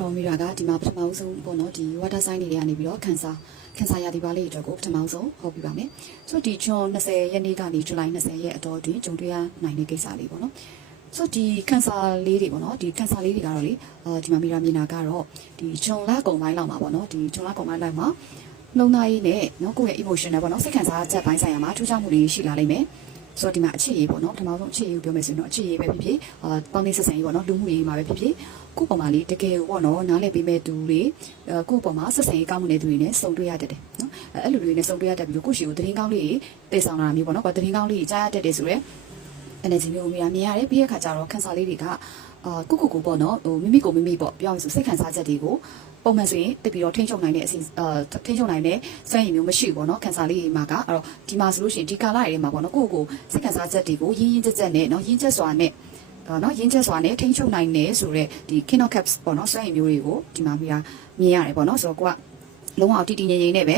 တော့မိရာကဒီမှာပထမဆုံးပေါ့နော်ဒီ water sign တွေကနေပြီးတော့ခန်းစာရသည်ပါလေးအတွက်ကိုပထမဆုံးဟောပြပါမယ်ဆိုတော့ဒီဂျွန်20ရက်နေ့ကနေဇူလိုင်20ရက်အတော်တွင်ဂျုံတွေ့ရနိုင်တဲ့ကိစ္စလေးပေါ့နော်ဆိုတော့ဒီခန်းစာလေးတွေပေါ့နော်ဒီခန်းစာလေးတွေကတော့လေဒီမှာမိရာမြင်တာကတော့ဒီဂျွန်လကုံပိုင်းလောက်မှာပေါ့နော်ဒီဂျွန်လကုံပိုင်းလောက်မှာနှလုံးသားရေးနဲ့နော်ကိုယ့်ရဲ့ emotional ပေါ့နော်စိတ်ခံစားချက်ပိုင်းဆိုင်ရာမှာထူးခြားမှုတွေရှိလာလိမ့်မယ်ဆိုတော့ဒီမှာအခြေရေးပေါ့နော်ပထမဆုံးအခြေရေးကိုပြောမယ်ဆိုရင်တော့အခြေရေးပဲဖြစ်ဖြစ်ပေါင်းသိဆက်ဆံရေးပေါ့နော်လူမှုရေးမှာပဲဖြစ်ဖြစ်ကိုယ့်ပေါ်မှာလေတကယ်ပေါ့နော်နားလည်ပေးမဲ့သူတွေကိုယ့်ပေါ်မှာဆက်ဆံရေးကောင်းမှုတဲ့သူတွေနဲ့စုံတွေ့ရတတ်တယ်နော်အဲ့လိုတွေနဲ့စုံတွေ့ရတတ်ပြီးတော့ကိုယ့်ရှိကိုသတင်းကောင်းလေးတည်ဆောင်လာမျိုးပေါ့နော်သတင်းကောင်းလေးကြားရတတ်တယ်ဆိုတော့ energy မျိုးမြင်ရတယ်ပြီးရခါကျတော့ခန်းစာလေးတွေကကိုပေါ့နော်ဟိုမိမိကိုမိမိပေါ့ပြောရဆိုစိတ်ခံစားချက်တွေကိုပုံမှန်ဆိုရင်တပြီးတော့ထိန်းချုပ်နိုင်တဲ့အစီထိန်းချုပ်နိုင်တဲ့စွမ်းရည်မျိုးမရှိဘူးပေါ့နော်ခန်းစာလေးမှာကအဲ့တော့ဒီမှာဆိုလို့ရှိရင်ဒီကာလတွေမှာပေါ့နော်ကိုစိတ်ခံစားချက်တွေကိုရင်းရင်းချက်နဲ့နော်ရင်းချက်စွာနဲ့နော်ရင်းချက်စွာနဲ့ထိန်းချုပ်နိုင်တယ်ဆိုတော့ဒီ King of Cups ပေါ့နော်စွမ်းရည်မျိုးတွေကိုဒီမှာမြင်ရတယ်ပေါ့နော်ဆိုတော့ကိုကလုံးဝတည်တည်ငြိမ်ငြိမ်နဲ့ပဲ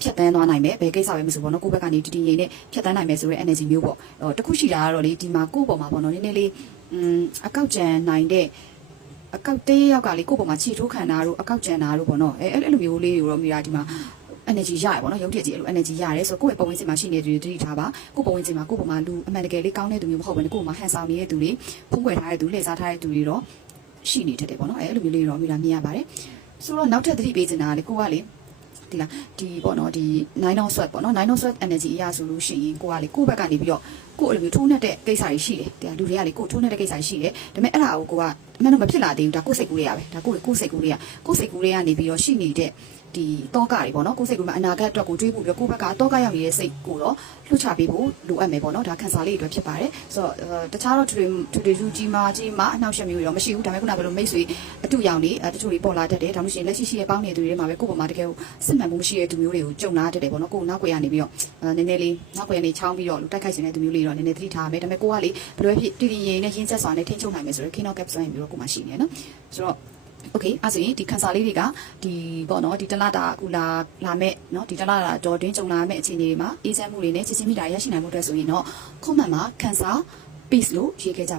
ဖြတ်တန်းသွားနိုင်မယ်ဘယ်ကိစ္စပဲမဆိုပေါ့နော်ကိုယ့်ဘက်ကနေတည်တည်ငြိမ်နဲ့ဖြတ်တန်းနိုင်မယ်ဆိုတဲ့ energy မျိုးပေါ့တခုရှိတာကတော့လေဒီမှာကိုယ့်ပေါ်မှာပေါ့နော်နည်းနည်းလေးအကောက်ကျန်နိုင်တဲ့အကောက်တေးရောက်ကလေကိုယ့်ပေါ်မှာခြေထိုးခံတာတို့အကောက်ကျန်တာတို့ပေါ့နော်အဲ့လိုမျိုးလေးတွေတော့မိတာဒီမှာ energy ရရပေါ့နော်ရုပ်ထက်ကြီးအဲ့လို energy ရတယ်ဆိုတော့ကိုယ့်ရဲ့ပုံဝင်စင်မှာရှိနေသူတွေတတိထားပါကိုယ့်ပုံဝင်စင်မှာကိုယ့်ပေါ်မှာလူအမှန်တကယ်လေးကောင်းတဲ့သူမျိုးမဟုတ်ဘဲနဲ့ကိုယ့်ပေါ်မှာဟန်ဆောင်နေတဲ့သူတွေဖုံးကွယ်ထားတဲ့သူလှည့်စားထားတဲ့သူတွေတော့ရှိနေတတ်တယ်ပေါ့နော်အဲ့လိုမျိုးလေးတော့မိတာမြင်ရပါတယ်ဆိုတော့နောက်ထပ်သတိပေးချင်တာလေကိုကလေဒီလားဒီပေါ့နော်ဒီ9 on sweat ပေါ့နော်9 on sweat energy အရာဆိုလို့ရှိရင်ကိုကလေကိုယ့်ဘက်ကနေပြီးတော့ကိုအဲ့လိုမျိုးထိုးနှက်တဲ့ကိစ္စတွေရှိတယ်လူတွေကလေကိုထိုးနှက်တဲ့ကိစ္စတွေရှိတယ်ဒါပေမဲ့အဲ့ဒါကိုကအမှန်တော့မဖြစ်လာသေးဘူးဒါကိုယ်စိတ်ကူးလေးရပဲဒါကိုယ်စိတ်ကူးလေးကနေပြီးတော့ရှိနေတဲ့ဒီတောကတွေပေါ့နော်ကိုယ်စိတ်ကူးမှာအနာဂတ်အတွက်ကိုတွေးဖို့ပြီးကိုယ့်ဘက်ကတောကရောက်နေတဲ့စိတ်ကိုတော့လှုပ်ချပေးဖို့လိုအပ်မယ်ပေါ့နော်ဒါခန်းစာလေးအတွက်ဖြစ်ပါတယ်ဆိုတော့တခြားတော့တွေလူကြီးမအနှောက်အယှက်မျိုးတွေတော့မရှိဘူးဒါပေမဲ့ခုနကဘယ်လိုမိတ်ဆွေအတူရောင်နေတချို့တွေပေါ်လာတတ်တယ်ဒါမှမဟုတ်လက်ရှိရဲ့ပေါင်းနေတဲ့သူတွေမှာပဲကိုယ့်ပေါ်မှာတကယ်စစ်မှန်မှုမရှိတဲ့သူမျိုးတွေကိုကြုံလာတတ်တယ်ပေါ့နော်ကိုယ်နောက်ွယ်ကနေပြီးတော့နည်းနည်းလေးနောက်ွယ်ကနေချောင်းပြီးတော့လူတိုက်ခိုက်နေတဲ့သူမျိုးလေးတော့နည်းနည်းသတိထားမယ်ဒါပေမဲ့ကိုကလေဘယ်လိုဖြစ်တည်တည်ငြိမ်နဲ့ရင်းချက်စွာနဲ့ထိန်းချုပ်နိုင်မယ်ဆိုတော့ King of Cups ဆိုရင်ပြီးတော့ကိုမှရှိနေနော်ဆိုတော့okay အဲ့ဆိုရင်ဒီခန်းစာလေးတွေကဒီပေါ့နော်ဒီတလတာအခုလာမဲ့နော်ဒီတလတာတော့တွင်းကြုံလာမဲ့အခြေအနေတွေမှာအေးချမ်းမှုတွေနဲ့ချစ်ချင်းမိတာရရှိနိုင်မှုအတွက်ဆိုရင်တော့ comment မှာခန်းစာ peace လို့ရေးခဲ့ကြ